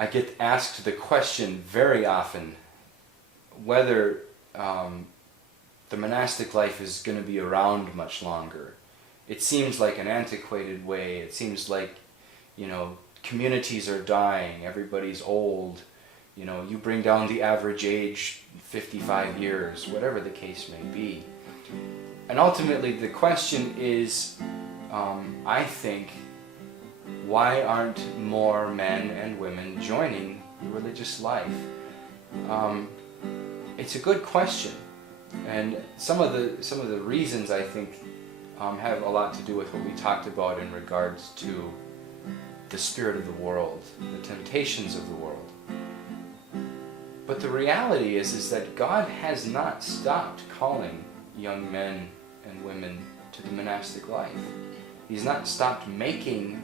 I get asked the question very often whether the monastic life is going to be around much longer. It seems like an antiquated way. It seems like, communities are dying, everybody's old, you bring down the average age 55 years, whatever the case may be. And ultimately the question is, I think, why aren't more men and women joining the religious life? It's a good question, and some of the reasons, I think, have a lot to do with what we talked about in regards to the spirit of the world, the temptations of the world. But the reality is that God has not stopped calling young men and women to the monastic life. He's not stopped making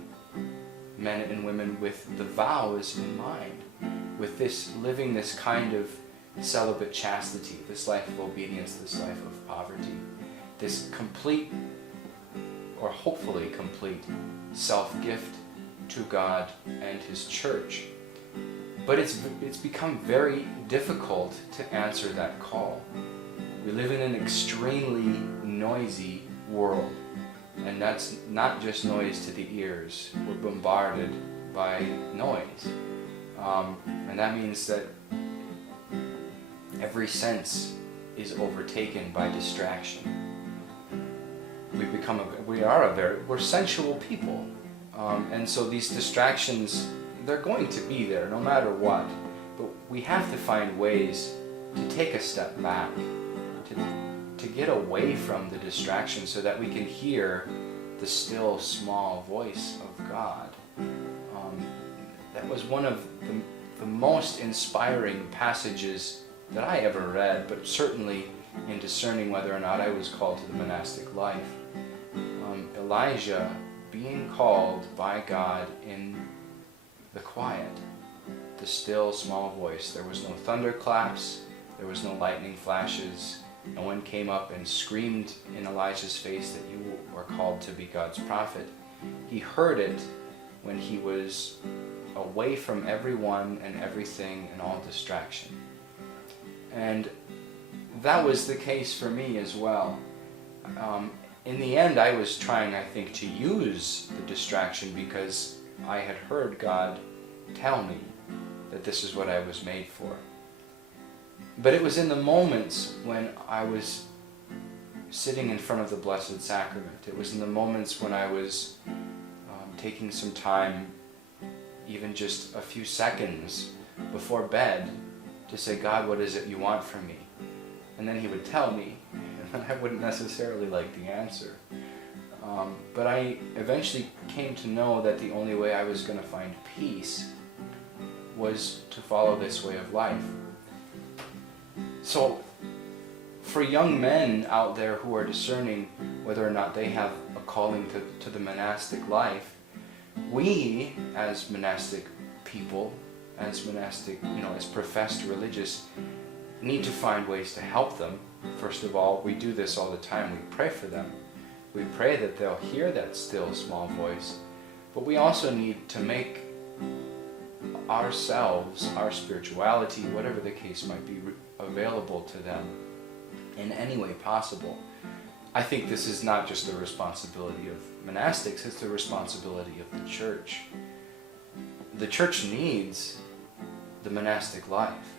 men and women with the vows in mind, with this living this kind of celibate chastity, this life of obedience, this life of poverty, this complete, or hopefully complete, self-gift to God and His church. But it's become very difficult to answer that call. We live in an extremely noisy world, and that's not just noise to the ears. We're bombarded by noise, and that means that every sense is overtaken by distraction. We're sensual people, and so these distractions, they're going to be there no matter what. But we have to find ways to take a step back, to get away from the distraction, so that we can hear the still small voice of God. That was one of the most inspiring passages that I ever read, but certainly in discerning whether or not I was called to the monastic life. Elijah being called by God in the quiet, the still small voice. There was no thunderclaps, there was no lightning flashes. No one came up and screamed in Elijah's face that you were called to be God's prophet. He heard it when he was away from everyone and everything and all distraction. And that was the case for me as well. In the end, I was trying, I think, to use the distraction because I had heard God tell me that this is what I was made for. But it was in the moments when I was sitting in front of the Blessed Sacrament. It was in the moments when I was taking some time, even just a few seconds before bed, to say, God, what is it you want from me? And then He would tell me, and I wouldn't necessarily like the answer. But I eventually came to know that the only way I was going to find peace was to follow this way of life. So, for young men out there who are discerning whether or not they have a calling to the monastic life, we, as monastic people, as monastic, as professed religious, need to find ways to help them. First of all, we do this all the time. We pray for them. We pray that they'll hear that still small voice. But we also need to make ourselves, our spirituality, whatever the case might be, available to them in any way possible. I think this is not just the responsibility of monastics, it's the responsibility of the church. The church needs the monastic life.